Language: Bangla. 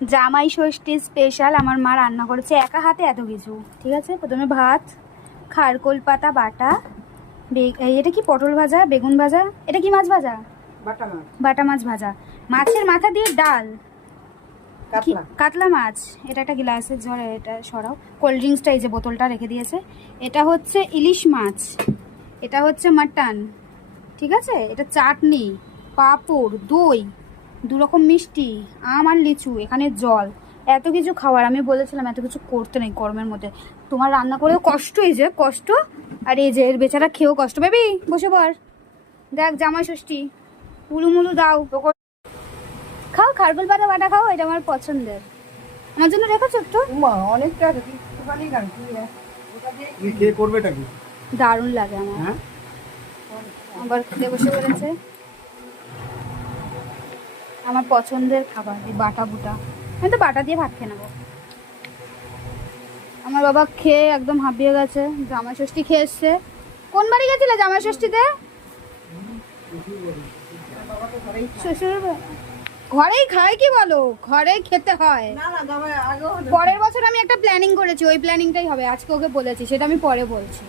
জামাই ষষ্ঠী স্পেশাল আমার মা রান্না করেছে একা হাতে এত কিছু। ঠিক আছে, প্রথমে ভাত, খারকোল পাতা বাটা, এটা কি পটল ভাজা, বেগুন ভাজা, এটা কি মাছ ভাজা, বাটা মাছ ভাজা, মাছের মাথা দিয়ে ডাল, কাতলা মাছ, এটা একটা গ্লাসের ঝরে, এটা সরাও, কোল্ড ড্রিঙ্কসটা এই যে বোতলটা রেখে দিয়েছে, এটা হচ্ছে ইলিশ মাছ, এটা হচ্ছে মাটন, ঠিক আছে, এটা চাটনি, পাঁপড়, দই, 2 রকম মিষ্টি, আম আর লিচু, এখানে জল, এত কিছু খাবার। আমি বলেছিলাম এত কিছু করতে নেই গরমের মধ্যে, তোমার রান্না করেও কষ্ট, এই যে কষ্ট, আর এই যে এর বেচারা খেয়েও কষ্ট। বেবি বসে পড়, দেখ জামাই ষষ্ঠী, উলুমুলু দাও, খাও খারকোল পাতা বাটা খাও, এটা আমার পছন্দের, আমার জন্য রেখেছো একটু, অনেকটা দারুণ লাগে আমার। আবার খেতে বসে পড়েছে, আমার পছন্দের খাবার এই বাটা বুটা, আমি তো বাটা দিয়ে ভাত খেয়ে নেবো। আমার বাবা খেয়ে একদম হাঁপিয়ে গেছে, জামাই ষষ্ঠী খেয়ে এসছে। কোন বাড়ি গেছিলে জামাই ষষ্ঠীতে? শ্বশুর ঘরেই খায়, কি বলো, ঘরেই খেতে হয়। পরের বছর আমি একটা প্ল্যানিং করেছি, ওই প্ল্যানিংটাই হবে, আজকে ওকে বলেছি, সেটা আমি পরে বলছি।